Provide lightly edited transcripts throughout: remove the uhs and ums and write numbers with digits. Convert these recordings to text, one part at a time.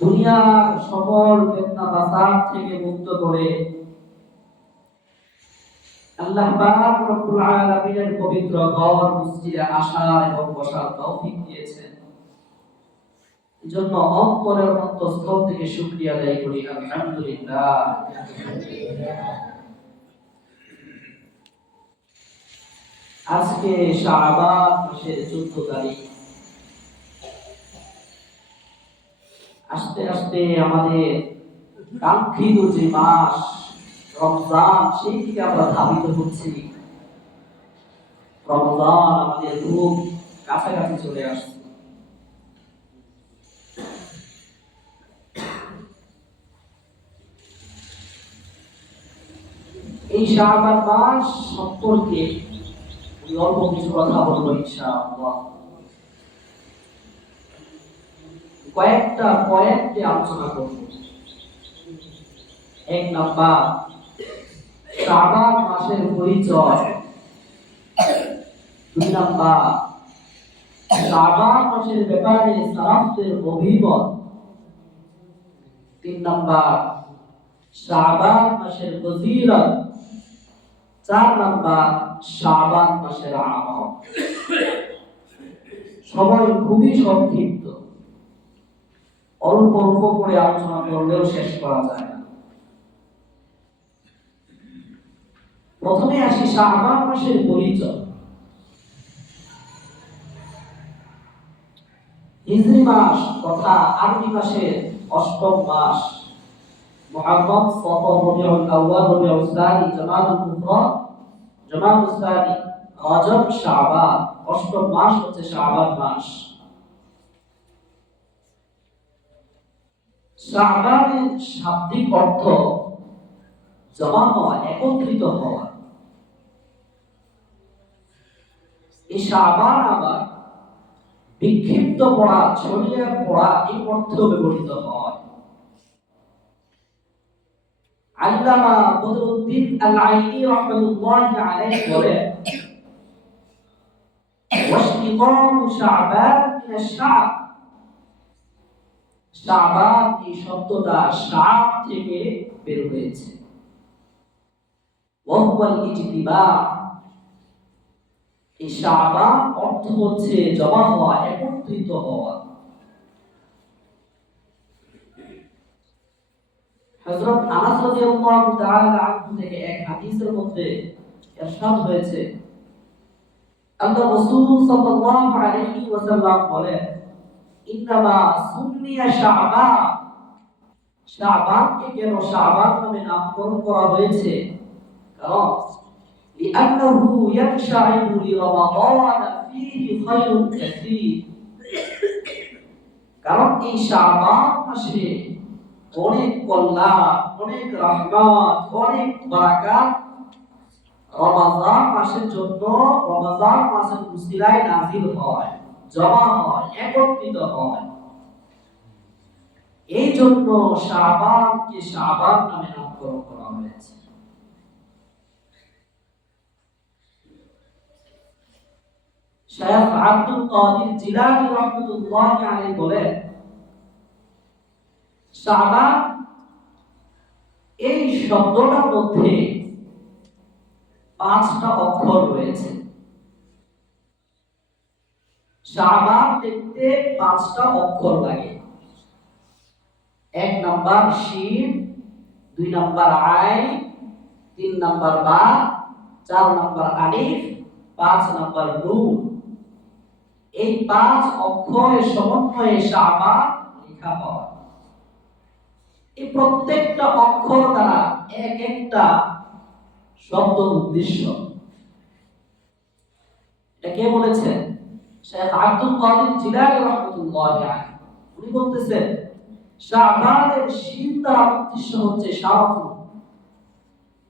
দুনিয়ার সকল ফিতনা ফাসাদ থেকে মুক্ত করে আল্লাহ পাক রব্বুল আলামিনের পবিত্র ঘর মসজিদে আসার এবং বসার তৌফিক দিয়েছেন। এজন্য অন্তরের অন্তঃস্থল থেকে শুকরিয়া আদায় করি আলহামদুলিল্লাহ। আজকে শাবান মাসের 14 তারিখ। আস্তে আস্তে আমাদের কাঙ্ক্ষিত যে মাস রমজান, সেই দিকে আমরা ধাবিত হচ্ছি। রমজান আমাদের খুব কাছাকাছি চলে আসছে। এই শাবান মাস সম্পর্কে অল্প কিছু কথা বলবো ইনশাআল্লাহ। কয়েকটা পয়েন্টে আলোচনা করব। এক নাম্বার, শাবান মাসের পরিচয়। দুই নাম্বার, শাবান মাসের ব্যাপারে সালাফদের অভিমত। তিন নাম্বার, শাবান মাসের ফজিলত। চার নাম্বার, শাবান মাসের আমল। সময় খুবই সংক্ষিপ্ত, অল্প অল্প করে আলোচনা করলেও শেষ করা যায় না। প্রথমে আসি শাবান মাসের পরিচয়। হিজরি মাস তথা আরবি মাসের অষ্টম মাস। মুহররম, সফর, রবিউল আউয়াল, রবিউল সানি, জামাদুল কুবরা, জামাদুল সানি, রজব, শাবান। অষ্টম মাস হচ্ছে শাবান মাস। শাবানের শাব্দিক অর্থ জমা হওয়া, একত্রিত হওয়া। এই শাবান আবার বিক্ষিপ্ত পড়া, ছড়িয়ে পড়া এই অর্থে ব্যবহৃত হয়। আল্লামা বদরুদ্দিন আল-আইনি রাহমাতুল্লাহি আলাইহি বলেন, ওয়াশতিকাকু শাবান মিন আশ-শা'ব। শাবান এই শব্দটা শা'ব থেকে বের হয়েছে। ওয়া হুয়াল ইজতিমা। এই শাবান অর্থ হচ্ছে জমা হওয়া, একত্রিত হওয়া। হযরত আনাস রাদিয়াল্লাহু তাআলা আনহু থেকে এক হাদিসের মধ্যে ইরশাদ হয়েছে, আল্লাহ রাসূল সাল্লাল্লাহু আলাইহি ওয়াসাল্লাম বলেন, ইন্নামা সুম্মিয়া শাবান। শাবানকে কেন শাবান নামে নামকরণ করা হয়েছে? কারণ লিআন্নাহু ইয়ানশাইবু লিরমাদান ফীহি খায়রুন কাসীর। কারণ এই শাবান মাসে অনেক কল্যাণ, অনেক রহমত, অনেক বারাকাত রমজান মাসের জন্য, রমজান মাসের উসিলায় নাযিল হয়, জমা হয়, একত্রিত হয়। এই জন্য শাবানকে শাবান নামে নামকরণ করা হয়েছে। শায়খ আব্দুল কাদির জিলানী রাহমাতুল্লাহি আলাইহি বলেন, শাবান এই শব্দটার মধ্যে 5টা অক্ষর রয়েছে। শাবান দেখতে 5টা অক্ষর লাগে। 1 নাম্বার শিন, 2 নাম্বার আইন, 3 নাম্বার বা, 4 নাম্বার আলিফ, 5 নাম্বার নুন। এই 5 অক্ষরের সমন্বয়ে শাবান লেখা হয়। এই প্রত্যেকটা অক্ষর দ্বারা এক একটা শব্দ উদ্দেশ্য। এটা কে বলেছেন? শায়খ আব্দুল কাদির জিলানী রাহমাতুল্লাহি আলাইহি। উনি বলতেছেন, শাবানের শিন দ্বারা উদ্দেশ্য হচ্ছে শারাফুন,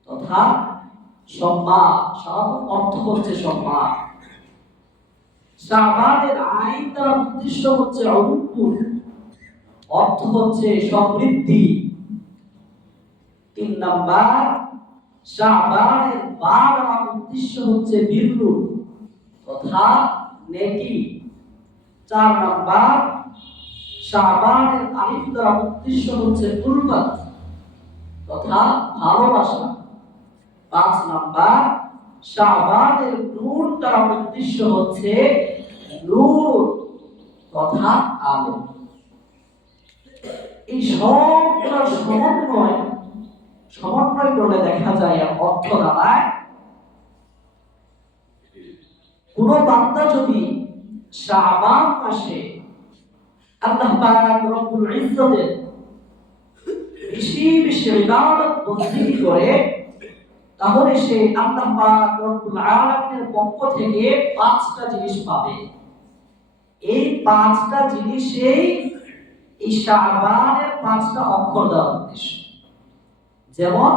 তথা সম্মান। শারাফুন অর্থ হচ্ছে সম্মান। শাবানের আইন দ্বারা উদ্দেশ্য হচ্ছে উলুকুল, অর্থ হচ্ছে সমৃদ্ধি। 3 নাম্বার, শাবানের বা দ্বারা উদ্দেশ্য হচ্ছে বিররু তথা নেকি। 4 নাম্বার, শাবানের আলিফ দ্বারা উদ্দেশ্য হচ্ছে কুরবাত তথা ভালোবাসা। 5 নাম্বার শাবানের নূর দ্বারা উদ্দেশ্য হচ্ছে নূর তথা আলো। এই সবগুলো সমন্বয় করলে দেখা যায় অর্থ দাঁড়ায় কোন বান্দা যদি শাবান মাসে আল্লাহ পাক রব্বুল ইজ্জতের বেশি বেশি ইবাদত বন্দেগী করে তাহলে সে আল্লাহ পাক রব্বুল আলামিনের পক্ষ থেকে 5টা জিনিস পাবে। এই 5টা জিনিসেই এই শাবানের 5টা অক্ষর দেওয়া উদ্দেশ্য। যেমন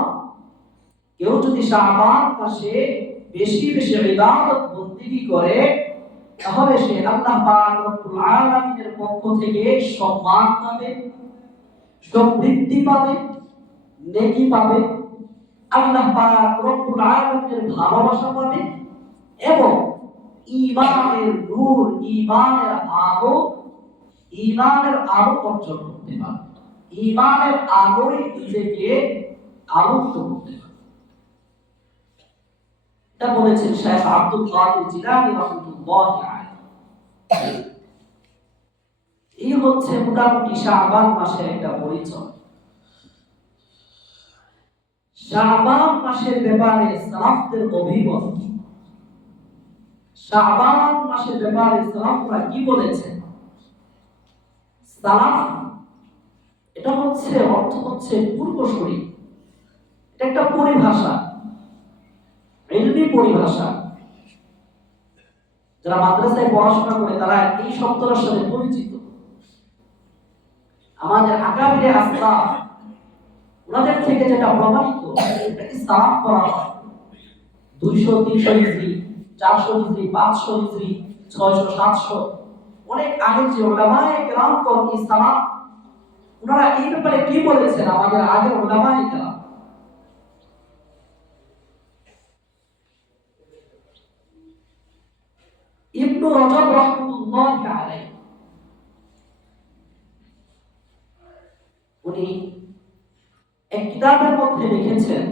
কেউ যদি শাবান মাসে বেশি বেশি ইবাদত বন্দেগী করে তাহলে সে আল্লাহ পাক রব্বুল আলামিনের পক্ষ থেকে সম্মান পাবে, সমৃদ্ধি পাবে, নেকি পাবে, আল্লাহ পাক রব্বুল আলামিনের ভালোবাসা পাবে এবং ঈমানের নূর, ঈমানের আলো অর্জন করতে পারবে। ঈমানের আলোয় নিজেকে আলোকিত করতে পারবে। এটা বলেছেন শায়খ আব্দুল কাদের জিলানী রাহমাতুল্লাহি আলাইহি। এই হচ্ছে মোটামুটি শাবান মাসের একটা পরিচয়। শাবান মাসের ব্যাপারে সালাফদের অভিমত কি? শাবান মাসের ব্যাপারে সালাফরা কি বলেছেন? সালাফ এটা হচ্ছে অর্থ হচ্ছে পূর্বসূরি। এটা একটা পরিভাষা, ইলমি পরিভাষা। যারা মাদ্রাসায় পড়াশোনা করে তারা এই শব্দটার সাথে পরিচিত। আমাদের আকাবিরে আসলাফ ওনাদের থেকে যেটা প্রমাণিত এটাকে সালাফ করা হয় 200, 300 হিজরি, 400 হিজরি, 500 হিজরি, 600, 700 অনেক আগের যে উলামায়ে কেরাম কি সালাফ ওনারা এই ব্যাপারে কি বলেছেন আমাদের আগের উলামায়ে কেরাম। ইবনু রজব রাহমাতুল্লাহি আলাইহি উনি এক কিতাবের মধ্যে লিখেছেন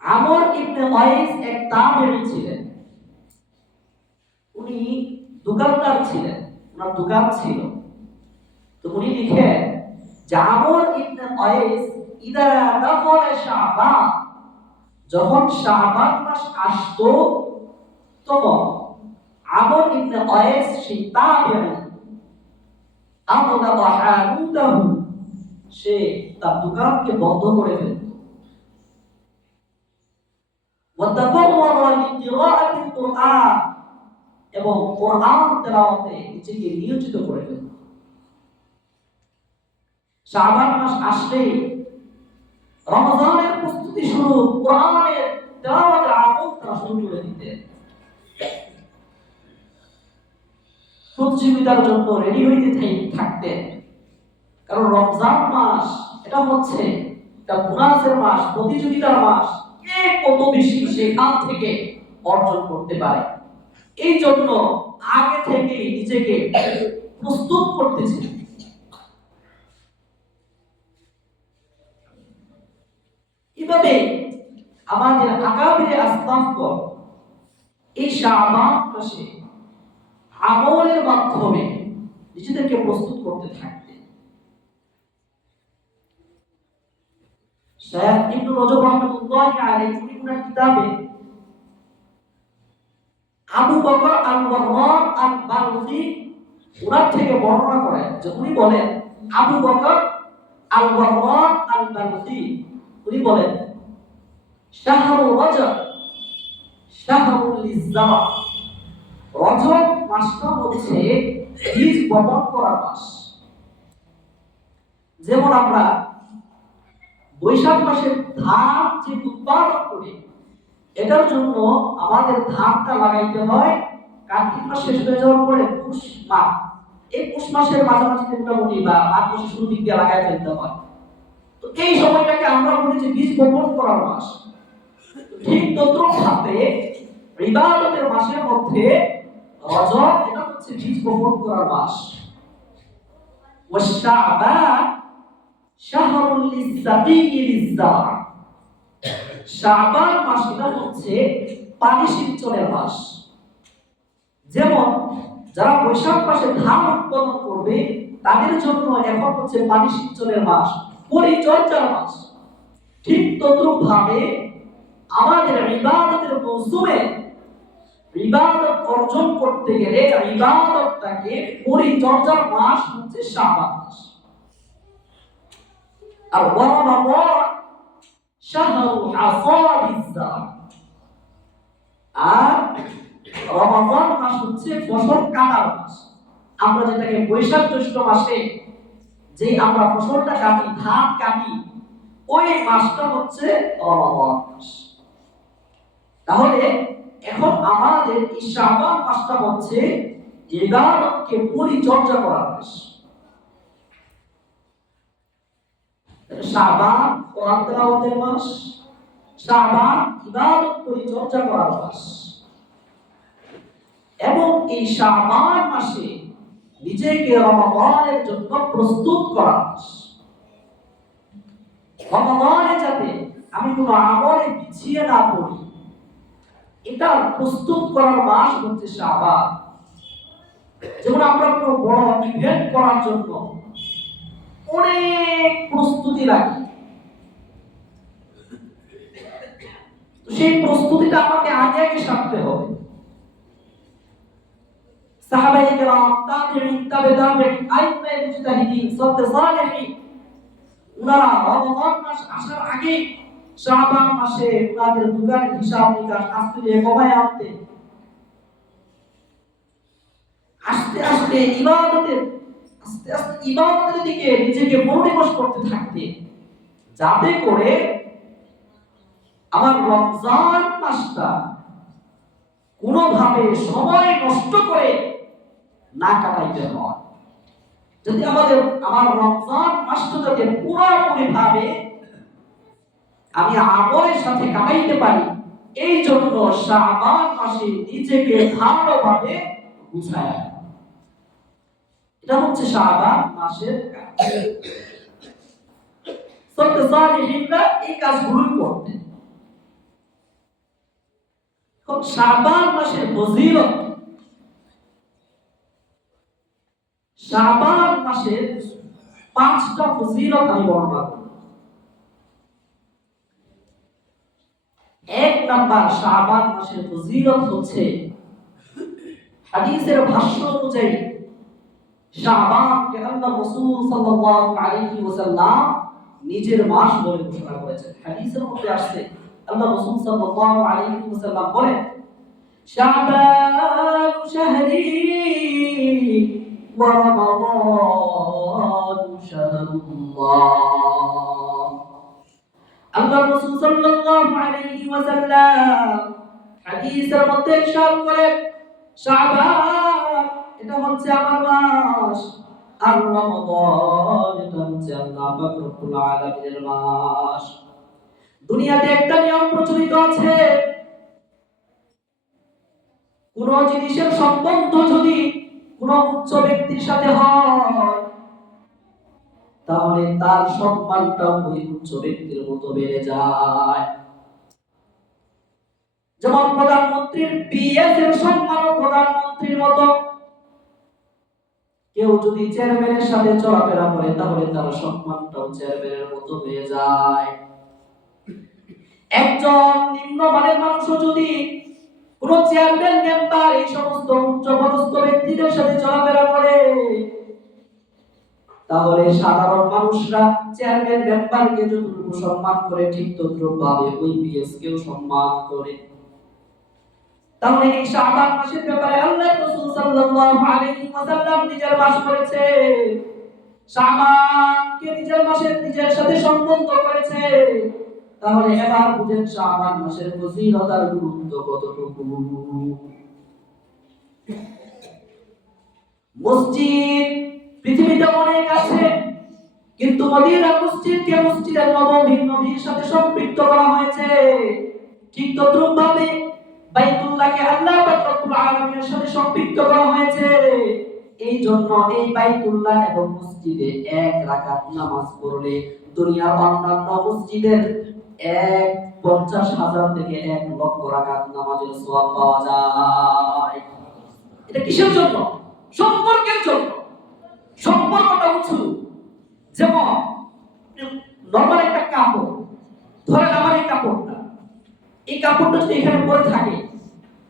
আমর ইবনে ওয়াইস এক তাবেঈ ছিলেন। উনি দোকানদার ছিলেন, ওনার দোকান ছিল। তো উনি লিখেন যে আমর ইবনে ওয়াইস ইদা দাখালা শাবান, যখন শাবান মাস আসতো তখন আমর ইবনে ওয়াইস সেই তাবেঈ আমলা হানুতাহু সে তার দোকানকে বন্ধ করে ফেলত। ওয়াতাফাররাগা লিকিরাআতিল কুরআন এবং কোরআন তেলাওয়াতে নিজেকে নিয়োজিত করে ফেলত। শাবান মাস আসলেই রমজানের প্রস্তুতি শুরু, কোরআনের তেলাওয়াতের আমল তারা শুরু করে দিতেন। প্রতিযোগিতার জন্য রেডি হইতে থাকতেন, কারণ রমজান মাস এটা হচ্ছে একটা বোনাসের মাস, প্রতিযোগিতার মাস। কে কত বেশি সেখান থেকে অর্জন করতে পারে এই জন্য আগে থেকে নিজেকে প্রস্তুত করতেছেন। এভাবে আমাদের আকাবিরে আসলাফগণ এই শাবান মাসে আমলের মাধ্যমে নিজেদেরকে প্রস্তুত করতে থাকতেন। শায়খ ইবনু রজব রাহমাতুল্লাহি আলাইহি উনার কিতাবে আবু বকর আল-ওয়াররাক আল-বালখি ওনার থেকে বর্ণনা করেন যে উনি বলেন, আবু বকর আল-ওয়াররাক আল-বালখি উনি বলেন শাহরু রজব শাহরুল লিজ্জামা, রজব মাসটা হচ্ছে বীজ বপন করার মাস। যেমন আমরা বৈশাখ মাসে ধান যে উৎপাদন করি এটার জন্য আমাদের ধানটা লাগাইতে হয় কার্তিক মাস শেষ হয়ে যাওয়ার পরে পুষ মাস, এই পুষ মাসের মাঝামাঝি মোটামুটি বা মাঘ মাসের শুরু দিক দিয়ে লাগাই ফেলতে হয়। তো এই সময়টাকে আমরা বলি যে বীজ বপন করার মাস। ঠিক তদ্রুপ ভাবে ইবাদতের মাসের মধ্যে রজব এটা হচ্ছে বীজ বপন করার মাস। ওয়াশাবান শাহরুল লিসাকিয়ি লিজ্জার, শাবান মাস এটা হচ্ছে পানি সিঞ্চনের মাস। যেমন যারা বৈশাখ মাসে ধান উৎপাদন করবে তাদের জন্য এখন হচ্ছে পানি সিঞ্চনের মাস, পরিচর্যার মাস। ঠিক তদ্রূপ ভাবে আমাদের ইবাদতের মৌসুমে ইবাদত অর্জন করতে গেলে ইবাদতটাকে পরিচর্যার মাস হচ্ছে শাবান মাস। আর রমাদান শাহরু হাসাদিজ জার, আর রমাদান মাস হচ্ছে ফসল কাটার মাস। আমরা যেটাকে বৈশাখ জ্যৈষ্ঠ মাসে যে আমরা ফসলটা কাটি, ধান কাটি, ওই মাসটা হচ্ছে রমাদান মাস। তাহলে এখন আমাদের এই শাবান মাসটা হচ্ছে ইবাদতকে পরিচর্যা করার মাস। শাবান কোরআন তেলাওয়াতের মাস, শাবান ইবাদত পরিচর্যা করার মাস। এবং এই শাবান মাসে নিজেকে রমাদানের জন্য প্রস্তুত করার মাস। রমাদানে যাতে আমি কোনো আমলে পিছিয়ে না পড়ি, এটা প্রস্তুত করার মাস হচ্ছে শাবান। যেমন আমরা কোনো বড় ইভেন্ট করার জন্য অনেক প্রস্তুতি লাগে, সেই প্রস্তুতিটা আমাকে আগে আগে সারতে হবে। সাহাবায়ে কেরাম, তাবেঈন, তাবেঈন, আইম্মায়ে মুজতাহিদিন, সালফে সালেহিন, উনারা রমাদান মাস আসার আগে শাবান মাসে উনাদের দোকানের হিসাব নিকাশ আস্তে দিয়ে কমায় আনতে, আস্তে আস্তে ইবাদতের দিকে নিজেকে মনোনিবেশ করতে থাকতে, যাতে করে আমার রমজান মাসটা কোনোভাবে সময় নষ্ট করে না কাটাইতে হয়। যদি আমার রমজান মাসটা যাতে পুরোপুরি ভাবে আমি আমলের সাথে কাটাইতে পারি, এই জন্য শাবান মাসে নিজেকে ভালোভাবে গুছায়, এটা হচ্ছে শাবান মাসের কাজ। সালফে সালেহিনরা এই কাজগুলো করতেন। শাবান মাসের ফজিলত, শাবান মাসের 5টা ফজিলত আমি বর্ণনা করব। 1 নাম্বার শাবান মাসের ফজিলত হচ্ছে, হাদিসের ভাষ্য অনুযায়ী শাবানকে আল্লাহ রাসূল সাল্লাল্লাহু আলাইহি ওয়াসাল্লাম নিজের মাস বলে ঘোষণা করেছেন। হাদিসের মধ্যে আসছে আল্লাহ রাসূল সাল্লাল্লাহু আলাইহি ওয়াসাল্লাম বলেন, শাবান শাহরি ওয়া রমাদান শাহরুল্লাহ। আল্লাহ রাসূল সাল্লাল্লাহু আলাইহি ওয়াসাল্লাম হাদিসের মধ্যে ইরশাদ করেন, শাবান এটা হচ্ছে আমার মাস, আর রমাদান এটা হচ্ছে আল্লাহ পাক রব্বুল আলামিনের মাস। দুনিয়াতে একটা নিয়ম প্রচলিত আছে, কোন জিনিসের সম্বন্ধ যদি কোন উচ্চ ব্যক্তির সাথে হয়, তাহলে তার সম্মানটাও ওই উচ্চ ব্যক্তির মতো বেড়ে যায়। যেমন প্রধানমন্ত্রীর পিএসের সম্মান প্রধানমন্ত্রীর মতো, কেউ যদি চেয়ারম্যানের সাথে চলাফেরা করে তাহলে তার সম্মানটাও চেয়ারম্যানের মতো হয়ে যায়। একজন নিম্নমানের মানুষও যদি কোন চেয়ারম্যান, মেম্বার, এই সমস্ত উচ্চপদস্থ ব্যক্তিদের সাথে চলাফেরা করে, তাহলে সাধারণ মানুষরা চেয়ারম্যান, মেম্বারকে যতটুকু সম্মান করে ঠিক তদ্রুপ ভাবে ওই পিএস কেও সম্মান করে। তাহলে এই শাবান মাসের ব্যাপারে আল্লাহ রাসূল সাল্লাল্লাহু আলাইহি ওয়াসাল্লাম নিজের মাস করেছে, শাবানকে নিজের সাথে সম্বন্ধ করেছে। তাহলে এবার বুঝেন শাবান মাসের ফজিলত আর গুরুত্ব কতটুকু। মসজিদ পৃথিবীতে অনেক আছে, কিন্তু মদিনা মসজিদকে মসজিদে নববীর সাথে সম্পৃক্ত করা হয়েছে। ঠিক তদ্রুপ ভাবে বাইতুল্লাহকে আল্লাহ পাক রব্বুল আলামিনের সাথে সম্পৃক্ত করা হয়েছে। এই জন্য এই বাইতুল্লাহ এবং মসজিদে এক রাকাত নামাজ পড়লে দুনিয়ার অন্যান্য মসজিদের 50,000 থেকে 1,00,000 রাকাত নামাজের সওয়াব পাওয়া যায়। এটা কিসের জন্য? সম্পর্কের জন্য। সম্পর্কটা উঁচু। যেমন নরমাল একটা কাপড়, ধরেন আমার এই কাপড়টা যদি এখানে পরে থাকে,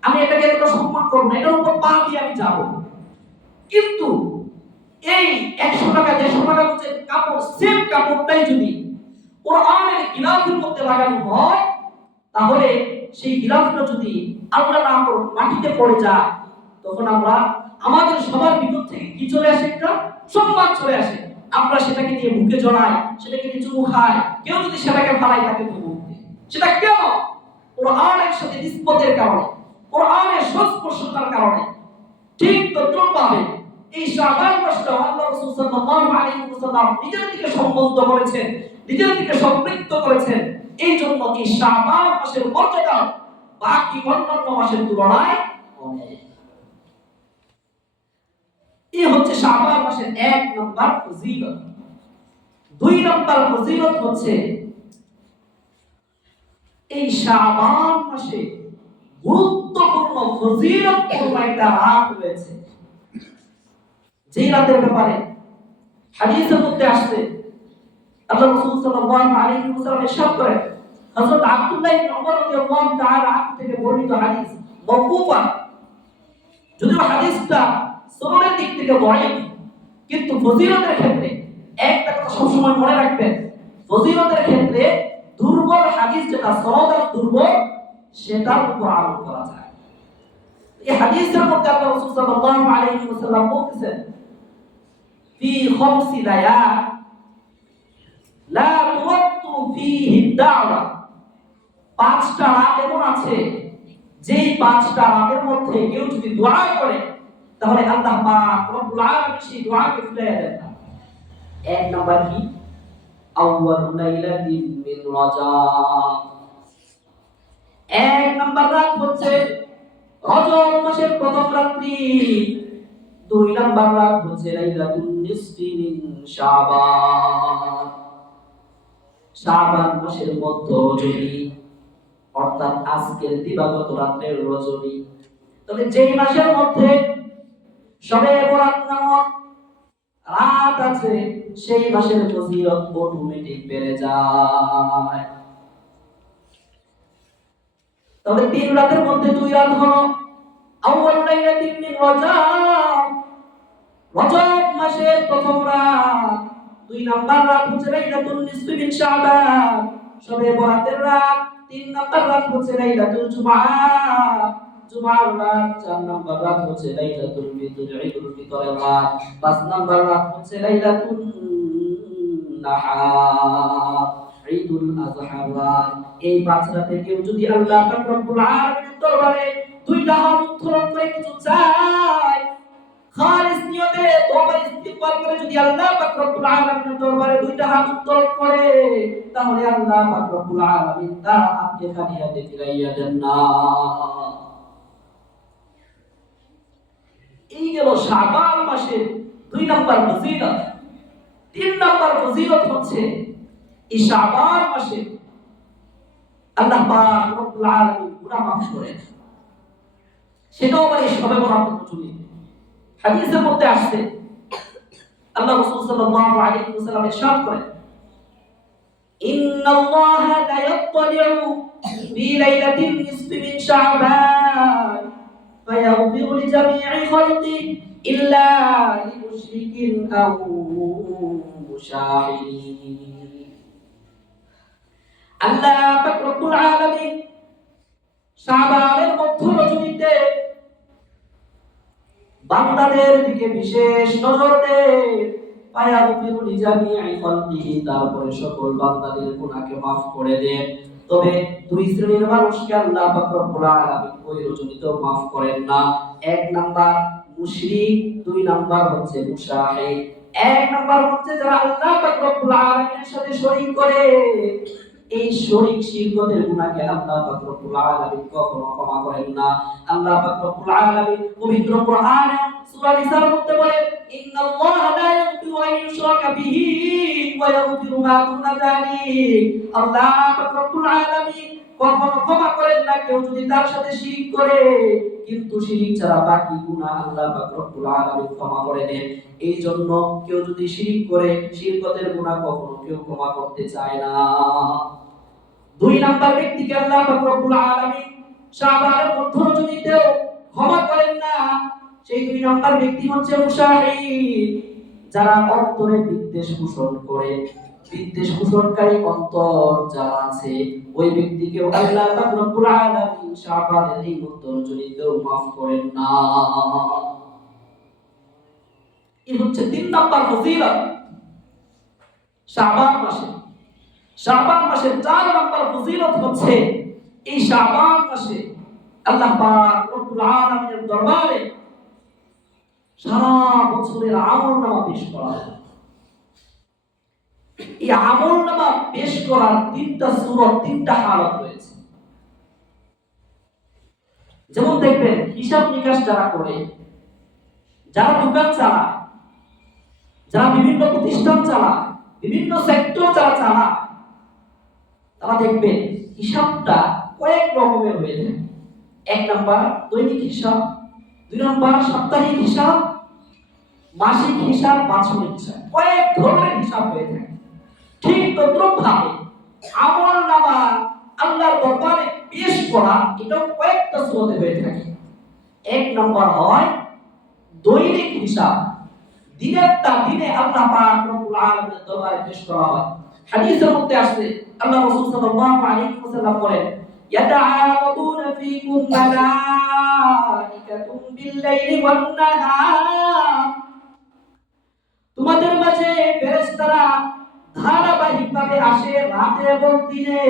আমি এটাকে এতটা সম্মান করবো না, এটার উপর পা দিয়ে আমি যাব। কিন্তু এই 100 টাকা 150 টাকা যে কাপড়, সেম কাপড়টাই যদি কোরআনের গিলাফের মধ্যে লাগানো হয়, তাহলে সেই গিলাফটা যদি আল্লাহ না করুন মাটিতে পড়ে যায়, তখন আমরা আমাদের সবার ভিতর থেকে কি চলে আসে? একটা সম্মান চলে আসে। আমরা সেটাকে নিয়ে মুখে জড়াই, সেটাকে নিয়ে চুমু খাই। কেউ যদি সেটাকে ফালাই তাকে তো মুখে, সেটা কেন? কোরআনের সাথে নিসবতের কারণে, কোরআনের সংস্পর্শতার কারণে। ঠিক তদ্রুপভাবে এই শাবান মাসটা আল্লাহ রাসূল সাল্লাল্লাহু আলাইহি ওয়াসাল্লাম নিজের দিকে সম্বন্ধ করেছেন, নিজের দিকে সম্পৃক্ত করেছেন। এই জন্য এই শাবান মাসের মর্যাদা বাকি অন্যান্য মাসের তুলনায় অনেক। এই হচ্ছে শাবান মাসের 1 নম্বর ফজিলত। 2 নম্বর ফজিলত হচ্ছে এই শাবান মাসে গুরুত্বপূর্ণ ফজিলতপূর্ণ একটা রাত রয়েছে, যে রাতের ব্যাপারে হাদিসের মধ্যে আসছে আল্লাহ রাসূল সাল্লাল্লাহু আলাইহি ওয়াসাল্লাম ইরশাদ করেন, হযরত আব্দুল্লাহ ইবনে উমর রাদিয়াল্লাহু তাআলা আনহু থেকে বর্ণিত হাদিস মাওকুফান। যদিও হাদিসটা সনদের দিক থেকে দাঈফ, কিন্তু ফজিলতের ক্ষেত্রে একটা কথা সবসময় মনে রাখবেন, ফজিলতের ক্ষেত্রে দুর্বল হাদিস যেটা সনদ দুর্বল, সেটার উপর আমল করা যায়। এই হাদিসের মধ্যে আল্লাহ রাসূল সাল্লাল্লাহু আলাইহি ওয়াসাল্লাম বলেছেন, ফি খামসি লায়াল লা তুওয়াত্তু ফীহি দাওয়া। 5টা রাত এমন আছে, যেই 5টা রাতের মধ্যে কেউ যদি দোয়া করে, তাহলে আল্লাহ পাক রব্বুল আলামিন সেই দোয়াকে ফিরিয়ে দেন। 1 নাম্বার কি? আউয়ালু লাইলাতিন মিন রজব। 1 নাম্বার রাত হচ্ছে রজব মাসের প্রথম রাত্রি। 2 নাম্বার রাত হচ্ছে লাইলাতুন নিসফি মিন শাবান, শাবান মাসের মধ্য রজনী, অর্থাৎ আজকের দিবাগত রাতের রজনী। তবে যেই মাসের মধ্যে শবে বরাত নামক রাত আছে, সেই মাসের ফজিলত অটোমেটিক বেড়ে যায়। তবে 3 রাতের মধ্যে 2 রাত হলো আউয়াল লাইলাতিন মিন রজব, রজব মাসের প্রথম রাত। 2 নাম্বার রাত হচ্ছে লাইলাতুন নিসফি মিন শাবান, শবে বরাতের রাত। 3 নাম্বার রাত হচ্ছে লাইলাতুল জুমআ, জুমআর রাত। 4 নাম্বার রাত হচ্ছে লাইলাতুল ফিতর, ঈদুল ফিতরের রাত। 5 নাম্বার রাত হচ্ছে লাইলাতুন নাহার, ঈদুল আযহার রাত। এই 5 রাতে কেউ যদি আল্লাহ পাক রব্বুল আলামিনের দরবারে 2টা হাত উত্তোলন করে কিছু চায়, খালিস নিয়তে তওবা ইস্তিগফার করে যদি আল্লাহ পাক রব্বুল আলামিনের দরবারে 2টা হাত উত্তোলন করে, তাহলে আল্লাহ পাক রব্বুল আলামিন তার হাতকে খালি হাতে ফিরাইয়া দেন না। এই গেল শাবান মাসের 2 নাম্বার ফজিলত। 3 নাম্বার ফজিলত হচ্ছে এই শাবান মাসে আল্লাহ পাক রব্বুল আলামিন গুনাহ মাফ করেন। সেটাও আবার এই শবে বরাত চলে। হাদিসের মধ্যে আসছে আল্লাহ রাসূল সাল্লাল্লাহু আলাইহি ওয়াসাল্লাম ইরশাদ করেন, ইন্নাল্লাহা লা ইয়াত্তালিউ ফি লাইলাতিন নিসফি মিন শাবান ফায়াগফিরু লিজামি'i খালকি ইল্লা লিমুশরিকিন আও মুশাহিদিন। আল্লাহ পাক রব্বুল আলামিন শাবানের মধ্য রজনীতে বান্দাদের দিকে বিশেষ নজর দেন। ফায়াগফিরু লিজামি'i খালকিহি, তারপরে সকল বান্দাদের গুনাহকে maaf করে দেন। তবে 2 শ্রেণীর মানুষকে আল্লাহ পাক রব্বুল আলামিন ওই রজনীতেও maaf করেন না। 1 নাম্বার মুশরিক, 2 নাম্বার হচ্ছে মুশাহিদ। 1 নাম্বার হচ্ছে যারা আল্লাহ পাক রব্বুল আলামিনের সাথে শরীক করে, এই শরীক শিরকতের গুনাহকে আল্লাহ পাক রব্বুল আলামিন কখনো ক্ষমা করেন না। আল্লাহ পাক রব্বুল আলামিন পবিত্র কোরআনে সূরা নিসার মধ্যে বলেন, ইন্নাল্লাহা লা ইয়াগফিরু আন ইউশরাকা বিহি ওয়া ইয়াগফিরু মা দুনা যালিক। আল্লাহ পাক রব্বুল আলামিন কখনো ক্ষমা করেন না কেউ যদি তার সাথে শিরক করে, কিন্তু শিরক ছাড়া বাকি গুনাহ আল্লাহ পাক রব্বুল আলামিন ক্ষমা করে দেন। এই জন্য কেউ যদি শিরক করে, শিরকতের গুনাহ কখনো কেউ ক্ষমা করতে চায় না। দুই নাম্বার ব্যক্তিকে আল্লাহ পাক রব্বুল আলামিন শাবানের মধ্য রজনীতেও ক্ষমা করেন না। সেই দুই নাম্বার ব্যক্তি হচ্ছে মুশাহিদ, যারা অন্তরে বিদ্বেষ পোষণ করে। বিদ্বেষ পোষণকারী অন্তর যারা আছে, ওই ব্যক্তিকেও আল্লাহ পাক রব্বুল আলামিন শাবানের এই মধ্য রজনীতেও মাফ করেন না। এই হচ্ছে তিন নাম্বার ফজিলত শাবান মাসে। শাবান মাসের 4 নাম্বার ফজিলত হচ্ছে এই শাবান মাসে আল্লাহ পাক রব্বুল আলামিনের দরবারে সারা বছরের আমলনামা পেশ করা হয়। এই আমলনামা পেশ করার 3টা সূরত, 3টা হালত রয়েছে। যেমন দেখবেন হিসাব নিকাশ যারা করে, যারা দোকান চালায়, যারা বিভিন্ন প্রতিষ্ঠান চালায়, বিভিন্ন সেক্টর যারা চালায়, তারা দেখবেন হিসাবটা কয়েক রকমের হয়ে থাকে। 1 নাম্বার দৈনিক হিসাব, 2 নাম্বার সাপ্তাহিক হিসাব, মাসিক হিসাব, বাৎসরিক হিসাব, কয়েক ধরনের হিসাব হয়ে থাকে। ঠিক তদ্রুপভাবে আমলনামা আল্লাহর দরবারে পেশ করা, এটাও কয়েকটা সূরতে হয়ে থাকে। 1 নাম্বার হয় দৈনিক হিসাব, দিনেরটা দিনে আল্লাহ পাক রব্বুল আলামিনের দরবারে পেশ করা হয়। হাদিসের মধ্যে আসছে আল্লাহ রাসূল সাল্লাল্লাহু আলাইহি ওয়াসাল্লাম বলেন, ইয়াতাআরাদুনা ফীকুম মালাইকাতুম বিল-লাইলি ওয়ান-নাহার। তোমাদের মাঝে ফেরেশতারা ধারাবাহিকভাবে আসে রাতে এবং দিনে।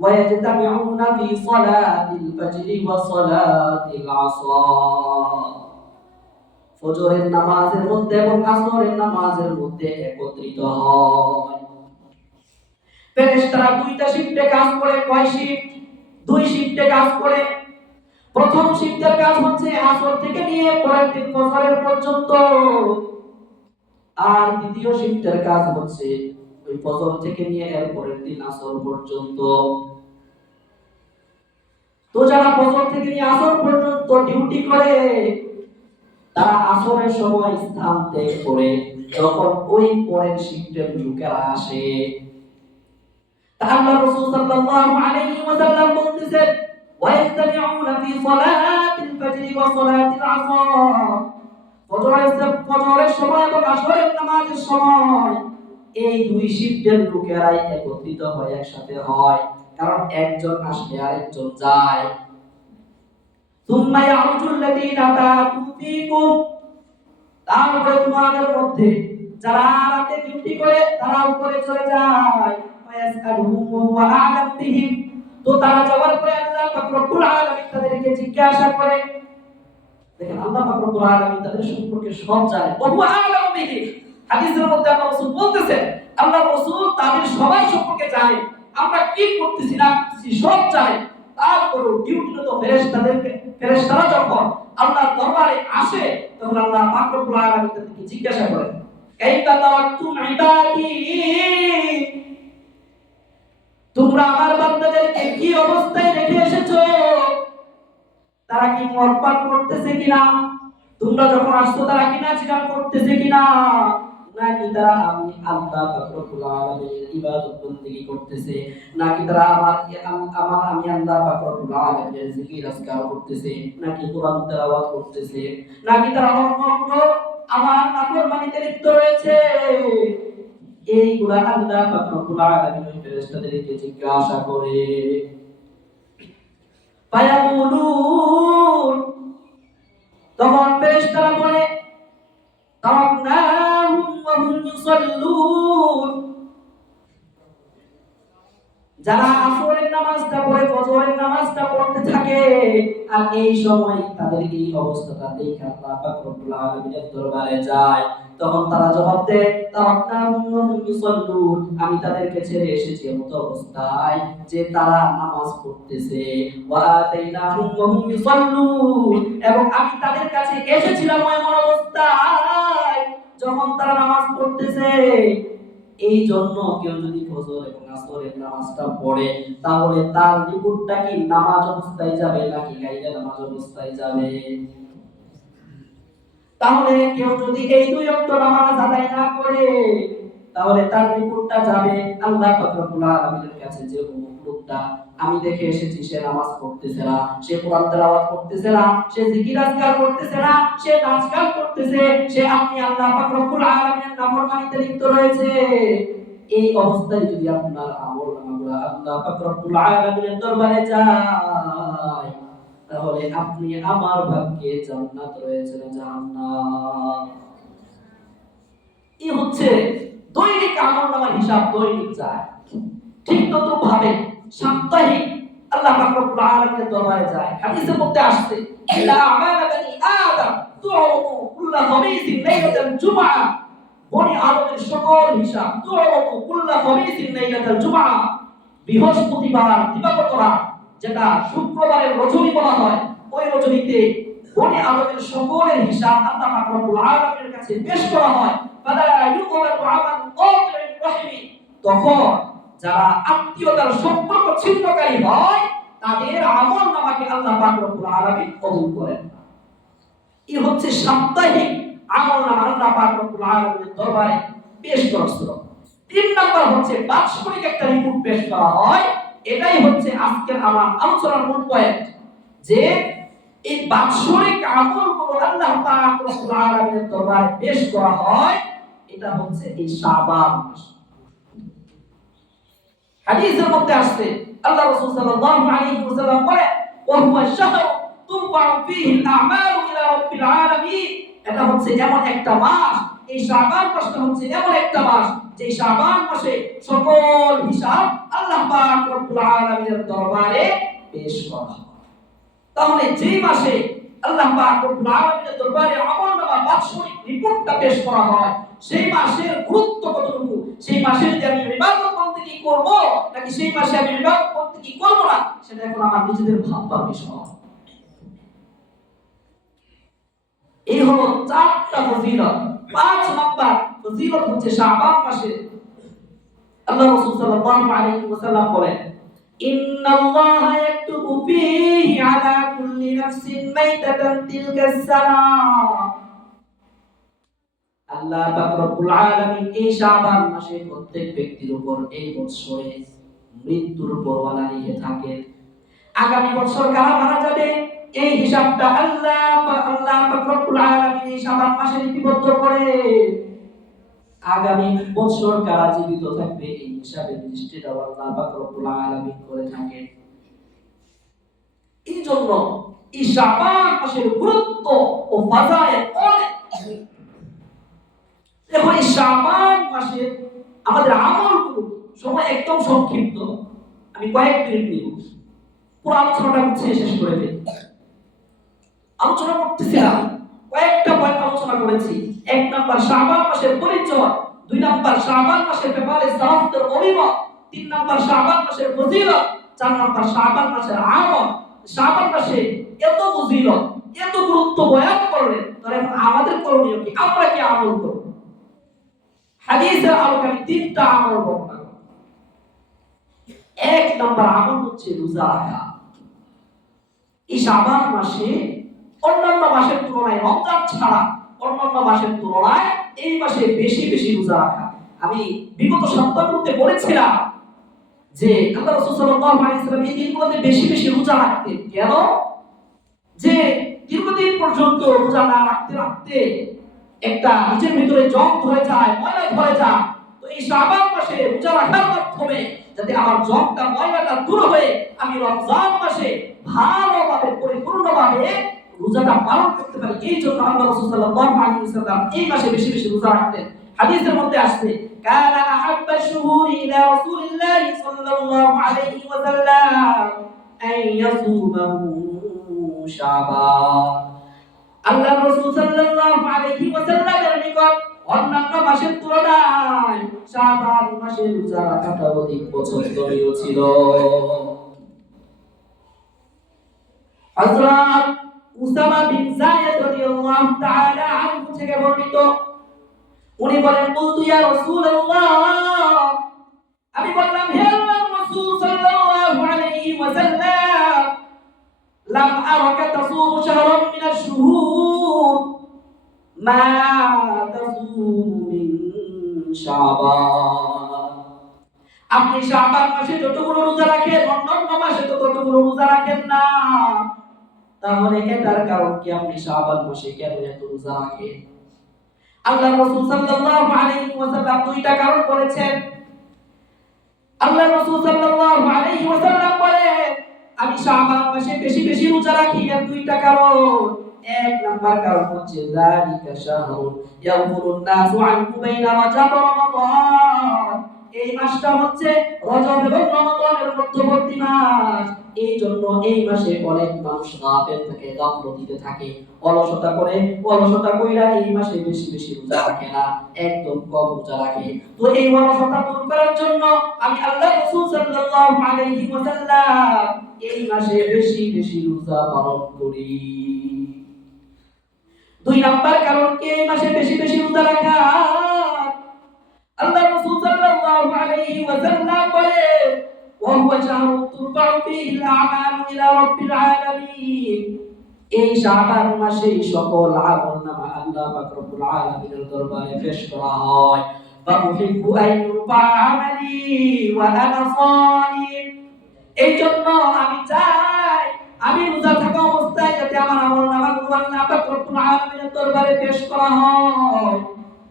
ওয়ায়াজতামিউনা ফি সালাতিল ফাজরি ওয়া সালাতিল আসর। ফজরের নামাজের মধ্যে এবং আসরের নামাজের মধ্যে একত্রিত হয়। ফেরেশতারা 2টা শিফটে কাজ করে। কয় শিফট? 2 শিফটে কাজ করে। প্রথম শিফটের কাজ হচ্ছে আসর থেকে নিয়ে পরের দিন ফজরের পর্যন্ত, আর দ্বিতীয় শিফটের কাজ হচ্ছে ওই ফজর থেকে নিয়ে এর পরের দিন আসর পর্যন্ত। তো যারা ফজর থেকে নিয়ে আসর পর্যন্ত ডিউটি করে, তারা আসরের সময় স্থান ত্যাগ করে যখন ওই পরের শিফটের লোকেরা আসে, আল্লাহ রাসূল সাল্লাল্লাহু আলাইহি ওয়াসাল্লাম বলতেছেন, ওয়ায়াজতামিউনা ফি সালাতিল ফাজরি ওয়া সালাতিল আসর। ফজরের সময় এবং আসরের নামাজের সময় এই 2 শিফটের লোকেরাই একত্রিত হয়, একসাথে হয়, কারণ একজন আসলে আরেকজন যায়। সুম্মা ইয়ারজুল লাযীনা বাতু ফীকুম। তারপরে তোমাদের মধ্যে যারা রাতে ডিউটি করে তারা উপরে চলে যায়। ফায়াসআলুহুম ওয়া আ'লাম বিহিম। তো তারা যাওয়ার পরে আল্লাহ পাক রব্বুল আলামিন তাদেরকে জিজ্ঞাসা করে। দেখেন আল্লাহ পাক রব্বুল আলামিন তাদের সম্পর্কে সব জানেন। ওয়া হুয়া আ'লামু বিহিম। হাদিসের মধ্যে আল্লাহ রাসূল বলতেছেন, আল্লাহ রাসূল তাদের সবার সম্পর্কে জানেন, আমরা কি করতেছি না করতেছি সব জানেন। তারপরেও ডিউটিরত ফেরেশতারা যখন আল্লাহর দরবারে আসে, তখন আল্লাহ পাক রব্বুল আলামিন তাদেরকে জিজ্ঞাসা করেন, কাইফা তারাকতুম ইবাদি। তোমরা আমার বান্দাদেরকে কি অবস্থায় রেখে এসেছো? তারা কি মদ পান করতেছে কিনা? তোমরা যখন আসছো তারা কি নাচ গান করতেছে কিনা? নাকি তারা আমি আল্লাহ পাক রব্বুল আলামিনের ইবাদত বন্দেগী করতেছে? নাকি তারা আমি আল্লাহ পাক রব্বুল আলামিনের জিকির আজকার করতেছে? নাকি কোরআন তেলাওয়াত করতেছে? নাকি তারা অন্য কোনো আমার নাফরমানিতে লিপ্ত রয়েছে? এইগুলা আল্লাহ পাক রব্বুল আলামিন ওই ফেরেশতাদেরকে জিজ্ঞাসা করে। ফায়াকুলুন, তখন ফেরেশতারা বলে, তারাকনাহুম ওয়া হুম ইউসাল্লুন। যারা আসরের নামাজটা পড়ে ফজরের নামাজটা পড়তে থাকে, আর এই সময় তাদের এই অবস্থাটা দেখে আল্লাহ পাক রব্বুল আলামিনের দরবারে যায়, তখন তারা জবাব দেয়, আমি তাদেরকে ছেড়ে এসেছি এমন অবস্থায় যে তারা নামাজ পড়তেছে, এবং আমি তাদের কাছে এসেছিলাম এমন অবস্থায় যখন তারা নামাজ পড়তেছে। এই জন্য কেউ যদি ফজর এবং আসরের নামাজটা পড়ে তাহলে তার রিপোর্টটা কি নামাজ অবস্থায় যাবে নাকি গাইরে নামাজ অবস্থায় যাবে? তাহলে কেউ যদি এই দুই ওয়াক্ত নামাজ আদায় না করে তাহলে তার রিপোর্টটা যাবে আল্লাহ পাক রব্বুল আলামিনের কাছে যে লোকটা আমি দেখে এসেছি সে নামাজ পড়তেছে না, সে কোরআন তেলাওয়াত করতেছে না, সে জিকির আজকার করতেছে না, সে নাচ গান করতেছে, সে আপনি আল্লাহ পাক রব্বুল আলামিনের নাফরমানিতে লিপ্ত রয়েছে। এই অবস্থায় যদি আপনার আমলনামাগুলো আল্লাহ পাক রব্বুল আলামিনের দরবারে যায় তাহলে আপনি আমার ভাগ্যে জান্নাত রয়েছে না জাহান্নাম। এই হচ্ছে দৈনিক আমলনামার হিসাব দৈনিক যায়। ঠিক তত ভাবে সাপ্তাহিক আল্লাহ পাক রব্বুল আলামিনের দরবারে যায়। হাদিসের মধ্যে আসছে ইল্লা আমাল বানি আদম তু'রাদু কুল্লা খামিসিন লাইলাতাল জুমআ, বনি আদমের সকল হিসাব তু'রাদু কুল্লা খামিসিন লাইলাতাল জুমআ, বৃহস্পতিবার দিবাগত রাত যেটা শুক্রবারের রজনী বলা হয়, ওই রজনীতে বনি আদমের সকলের হিসাব আল্লাহ পাক রব্বুল আলামিনের কাছে পেশ করা হয়। ফালা ইউকবালু আমাল কাতিরিন রাহিমি, তখন যারা আত্মীয়তার সম্পর্ক ছিন্নকারী হয় তাদের আমলনামাকে আল্লাহ পাক রব্বুল আলামিন কবুল করেন না। এই হচ্ছে সাপ্তাহিক আমলনামা আল্লাহ পাক রব্বুল আলামিনের দরবারে পেশ করা হলো। 3 নাম্বার হচ্ছে বাৎসরিক একটা রিপোর্ট পেশ করা হয়। এটাই হচ্ছে আজকের আমার আলোচনার মূল পয়েন্ট, যে এই বাৎসরিক আমলগুলো আল্লাহ পাক রব্বুল আলামিনের দরবারে পেশ করা হয়। এটা হচ্ছে এই শাবান মাস। হাদিসের মধ্যে আসছে আল্লাহ রাসূল সাল্লাল্লাহু আলাইহি ওয়াসাল্লাম বলেন, ওয়া হুয়া শাহরু তুরফাউ ফীহি আল-আমালু ইলা রাব্বিল আলামিন, এটা হচ্ছে এমন একটা মাস, এই শাবান মাসটা হচ্ছে এমন একটা মাস যে শাবান মাসে সকল হিসাব আল্লাহ পাক রব্বুল আলামিনের দরবারে পেশ করা হয়। তাহলে যেই মাসে আল্লাহ পাক রব্বুল আলামিনের দরবারে আমলনামা বাৎসরিক রিপোর্টটা পেশ করা হয়, সেই মাসের গুরুত্ব কতটুকু, সেই মাসে যে আমি ইবাদত বন্দেগী করব নাকি সেই মাসে আমি ইবাদত বন্দেগী করব না, সেটা এখন আমার নিজেদের ভাববার বিষয়। এই হলো 4টা ফজিলত। 5 নাম্বার ফজিলত হচ্ছে শাবান মাসে আল্লাহ রাসূল সাল্লাল্লাহু আলাইহি ওয়াসাল্লাম বলেন, ইন্নাল্লাহা ইয়াকতুবু ফীহি আলা কুল্লি নাফসিন মাইতাতান তিলকাস সানাহ, আল্লাহ পাক রব্বুল আলামিন এই শাবান মাসে প্রত্যেক ব্যক্তির উপর এই বছরে মৃত্যুর পরোয়ানা লিখে থাকেন। আগামী বছর কারা মারা যাবে এই হিসাবটা আল্লাহ পাক রব্বুল আলামিন এই শাবান মাসে লিপিবদ্ধ করে। আগামী বছর কারা জীবিত থাকবে এই হিসাবের দৃষ্টিটা আল্লাহ পাক রব্বুল আলামিন করে থাকেন। এই জন্য এই শাবান মাসের গুরুত্ব ও ফাজাইল অনেক। এখন এই শাবান মাসে আমাদের আমলগুলো সময় একদম সংক্ষিপ্ত, আমি কয়েক মিনিট নিব, পুরো আলোচনাটা গুছিয়ে শেষ করে দেই। আলোচনা করতেছিলাম, কয়েকটা পয়েন্ট আলোচনা করেছি। 1 নাম্বার শাবান মাসের পরিচয়, 2 নাম্বার শাবান মাসের ব্যাপারে সালাফদের অভিমত, 3 নাম্বার শাবান মাসের ফজিলত, 4 নাম্বার শাবান মাসের আমল। শাবান মাসে এত ফজিলত, এত গুরুত্ব বয়ান করলেন, তাহলে আমাদের করণীয় কি? আমরা কি আমল করব? হাদিসের আলোকে আমি 3টা আমল বর্ণনা করব। 1 নাম্বার আমল হচ্ছে রোজা রাখা। এই শাবান মাসে অন্যান্য মাসের তুলনায়, রমজান ছাড়া অন্যান্য মাসের তুলনায় এই মাসে বেশি বেশি রোজা রাখা। আমি বিগত সপ্তাহগুলোতে বলেছিলাম যে আল্লাহ রাসূল সাল্লাল্লাহু আলাইহি ওয়াসাল্লাম এই দিনগুলোতে বেশি বেশি রোজা রাখতেন। কেন? যে দীর্ঘদিন পর্যন্ত রোজা না রাখতে রাখতে একটা নিজের ভিতরে জং ধরে যায়, ময়লা ধরে যায়। তো এই শাবান মাসে রোজা রাখার মাধ্যমে যাতে আমার জংটা, ময়লাটা দূর হয়ে আমি রমজান মাসে ভালোভাবে পরিপূর্ণভাবে রোজাটা পালন করতে পারি, এই জন্য আল্লাহ রাসূল সাল্লাল্লাহু আলাইহি ওয়াসাল্লাম এই মাসে বেশি বেশি রোজা রাখতেন। হাদিসের মধ্যে আসছে, কানা আহাব্বা শুহুরি ইলা রাসূলিল্লাহি সাল্লাল্লাহু আলাইহি ওয়াসাল্লাম আন ইয়াসুমাহু শাবান। আল্লাহর রাসূল সাল্লাল্লাহু আলাইহি ওয়াসাল্লামের নিকট অন্যান্য মাসের তুলনায় শাবান মাসের রোজা রাখাটা অধিক পছন্দনীয় ছিল। হযরত উসামা বিন যায়েদ রাদিয়াল্লাহু তাআলা আনহু থেকে বর্ণিত, উনি বলেন, কুলতু ইয়া রাসূলুল্লাহ, আমি বললাম, হে আল্লাহর রাসূল সাল্লাল্লাহু আলাইহি ওয়াসাল্লাম, লাম আরাকা তাসুমু শাহরান মিনাশ শুহুর মা তাসুমু মিন শাবান। আপনি শাবান মাসে যতগুলো রোজা রাখেন অন্যান্য মাসে তো ততগুলো রোজা রাখেন না, তাহলে এটার কারণ কি? আপনি শাবান মাসে কেন এত রোজা রাখেন? আল্লাহর রাসূল সাল্লাল্লাহু আলাইহি ওয়াসাল্লাম দুইটা কারণ বলেছেন। আল্লাহর রাসূল সাল্লাল্লাহু আলাইহি ওয়াসাল্লাম বলেন, আমি শাবান মাসে বেশি বেশি রোজা রাখি এর দুইটা কারণ। এক নাম্বার কারণ হচ্ছে যালিকা শাহরুন ইয়াগফুরুন নাসু আনহু বাইনা রাজাব ওয়া রমাদান। এই মাসটা হচ্ছে রজব এবং রমাদানের মধ্যবর্তী মাস। এই জন্য এই মাসে অনেক মানুষ গাফেল থাকে, গাফলতিতে থাকে, অলসতা কইরা এই মাসে বেশি বেশি রোজা রাখে না, একদম কম রোজা রাখে। তো এই অলসতা দূর করার জন্য আমি আল্লাহর রাসূল সাল্লাল্লাহু আলাইহি ওয়াসাল্লাম এই মাসে বেশি বেশি রোজা পালন করি। দুই নাম্বার কারণ কি এই মাসে বেশি বেশি রোজা রাখা? আল্লাহর রাসূল সাল্লাল্লাহু আলাইহি ওয়াসাল্লাম বলেন, ওয়া হুয়া শাহরুন তুরফাউ ফীহিল আমালু ইলা রাব্বিল আলামিন। এই শাবান মাসে সকল আমলনামা আল্লাহ পাক রব্বুল আলামিনের দরবারে পেশ করা হয়। ফা উহিব্বু আন ইউরফা আমালি ওয়া আনা সাইম। এই জন্য আমি চাই আমি রোজা থাকা অবস্থায় যাতে আমার আমলনামাগুলো আল্লাহ পাক রব্বুল আলামিনের দরবারে পেশ করা হয়।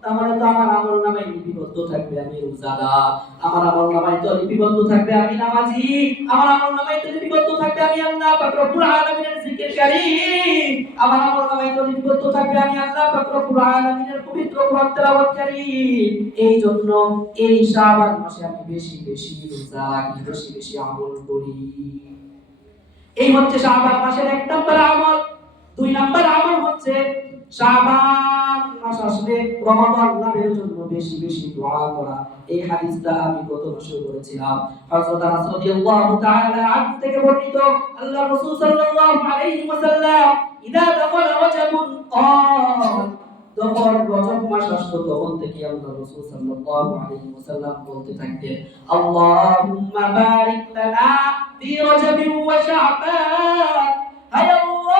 তাহলে তো আমার আমলনামায় লিপিবদ্ধ থাকবে আমি রোজাদার, আমার আমলনামায় তো লিপিবদ্ধ থাকবে আমি নামাজি, আমার আমলনামায় তো লিপিবদ্ধ থাকবে আমি আল্লাহ পাক রব্বুল আলামিনের জিকিরকারী, আমার আমলনামায় তো লিপিবদ্ধ থাকবে আমি আল্লাহ পাক রব্বুল আলামিনের পবিত্র কোরআন তেলাওয়াতকারী। এই জন্য এই শাবান মাসে আমি বেশি বেশি রোজা রাখি, বেশি বেশি আমল করি। এই হচ্ছে শাবান মাসের এক নাম্বার আমল। দুই নাম্বার আমল হচ্ছে শাবান মাস আসলে রমাদান লাভের জন্য বেশি বেশি দোয়া করা। এই হাদিসটা আমি গত বছর বলেছিলাম। হযরত আনাস রাদিয়াল্লাহু তাআলা আনহু থেকে বর্ণিত, আল্লাহর রাসূল সাল্লাল্লাহু আলাইহি ওয়াসাল্লাম ইদা দাখালা রাজাবুন যখন রজব মাস আসতো তখন থেকে আল্লাহর রাসূল সাল্লাল্লাহু আলাইহি ওয়াসাল্লাম বলতে থাকতেন, আল্লাহুম্মা বারিক লানা ফি রাজাবিন ওয়া শাবান। হায় আল্লাহ,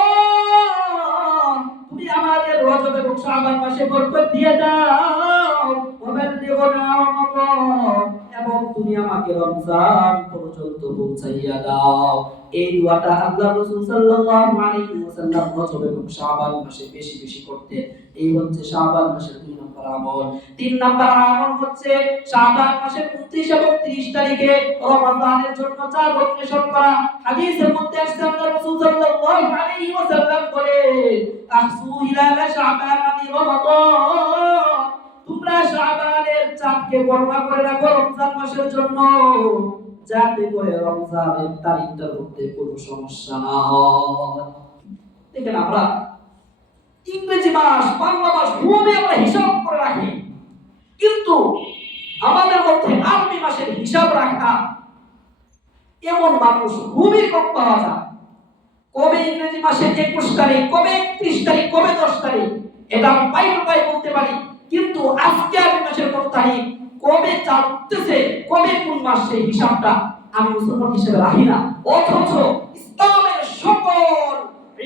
তুমি আমাদের রজব এবং শাবান মাসে বরকত দিয়ে দাও। ওয়া বাল্লিগনা রমাদান, এবং তুমি আমাকে রমজান পর্যন্ত পৌঁছাইয়া দাও। এই দোয়াটা আল্লাহর রাসূল সাল্লাল্লাহু আলাইহি ওয়াসাল্লাম রজব এবং শাবান মাসে বেশি বেশি করতেন। এই হচ্ছে শাবান মাসের 2 নম্বর আমল। 3 নম্বর আমল হচ্ছে শাবান মাসের 29 এবং 30 তারিখে রমাদানের জন্য চাঁদ অন্বেষণ করা। হাদিসের মধ্যে আসছে আল্লাহর রাসূল সাল্লাল্লাহু আলাইহি ওয়াসাল্লাম বলেন, আহসু হিলাল শাবান মিন রমাদান। তোমরা শাবানের চাঁদকে গণনা করে রাখো রমজান মাসের জন্য, যাতে করে রমজানের তারিখটার মধ্যে কোনো সমস্যা না হয়। দেখেন, আমরা ইংরেজি মাস, বাংলা মাস খুবই আমরা হিসাব করে রাখি, কিন্তু আমাদের মধ্যে আরবি মাসের হিসাব রাখা এমন মানুষ খুবই কম পাওয়া যায়। কবে ইংরেজি মাসের 21 তারিখ, কবে 31 তারিখ, কবে 10 তারিখ, এটা আমি পাই বলতে পারি, কিন্তু আজকে আরবি মাসের কত তারিখ, কবে চাঁদতেছে, কবে কোন মাস, সেই হিসাবটা আমি মুসলমান হিসেবে রাখি না। অথচ ইসলামের সকল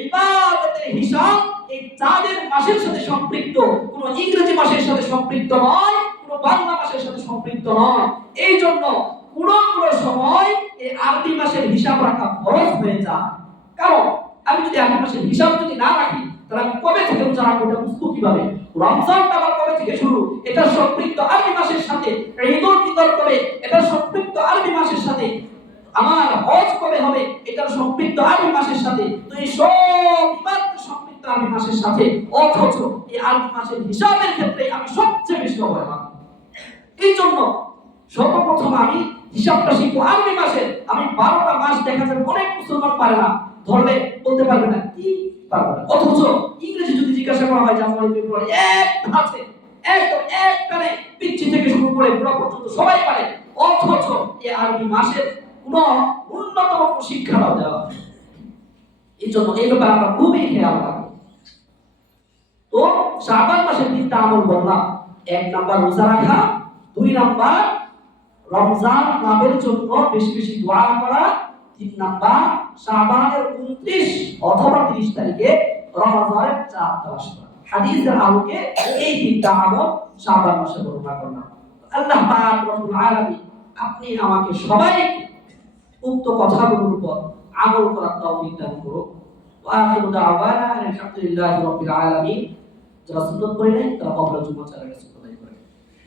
ইবাদতের হিসাব এই চাঁদের মাসের সাথে সম্পৃক্ত, কোন ইংরেজি মাসের সাথে সম্পৃক্ত নয়, কোন বাংলা মাসের সাথে সম্পৃক্ত নয়। এই জন্য পুরো সময় এই আরবি মাসের হিসাব রাখা ফরজ হয়ে যায়। কারণ আমি যদি আরবি মাসের হিসাব যদি না রাখি, তাহলে আমি কবে থেকে রোজা রাখবো এটা বুঝবো কিভাবে? রমজানটা আবার কবে থেকে শুরু, এটা সম্পৃক্ত আরবি মাসের সাথে। ঈদুল ফিতর কবে, এটা সম্পৃক্ত আরবি মাসের সাথে। আমার হজ কবে হবে, এটা সম্পৃক্ত আরবি মাসের সাথে। তো এই সব ইবাদত সম্পৃক্ত আরবি মাসের সাথে, অথচ এই আরবি মাসের হিসাবের ক্ষেত্রে আমি সবচেয়ে বেশি অবহেলা। এই জন্য সর্বপ্রথম আমি হিসাবটা শিখবো আরবি মাসের। আমি 12টা মাস দেখা যাবে অনেক মুসলমান পারে না, ধরলে বলতে পারবে না, কি পারবে না। অথচ ইংরেজি যদি জিজ্ঞাসা করা হয় জানুয়ারি ফেব্রুয়ারি এক ধাঁচে একদম এক টানে পিচ্ছি থেকে শুরু করে পুরো পর্যন্ত সবাই পারে। অথচ এই আরবি মাসের কোনো ন্যূনতম প্রশিক্ষণও দেওয়া হয়। এই জন্য এই ব্যাপারে আমরা খুবই খেয়াল রাখবো। তো শাবান মাসের 3টা আমল বললাম। 1 নাম্বার রোজা রাখা, 2 নাম্বার রমজান লাভের জন্য বেশি বেশি দোয়া করা, 3 নাম্বার শাবানের 29 অথবা 30 তারিখে রমজানের চাঁদ তালাশ করা। হাদিসের আলোকে এই 3টা আমল শাবান মাসে বর্ণনা করলাম। আল্লাহ পাক রব্বুল আলামিন আপনি আমাকে সবাইকে উক্ত কথাগুলোর উপর আমল করার তৌফিক দান করুন। ওয়া আখিরু দাওয়ানা আলহামদুলিল্লাহি রাব্বিল আলামিন। যারা সুন্নাত পড়ে নাই তারা কবর জুমা চালিয়ে গেছে।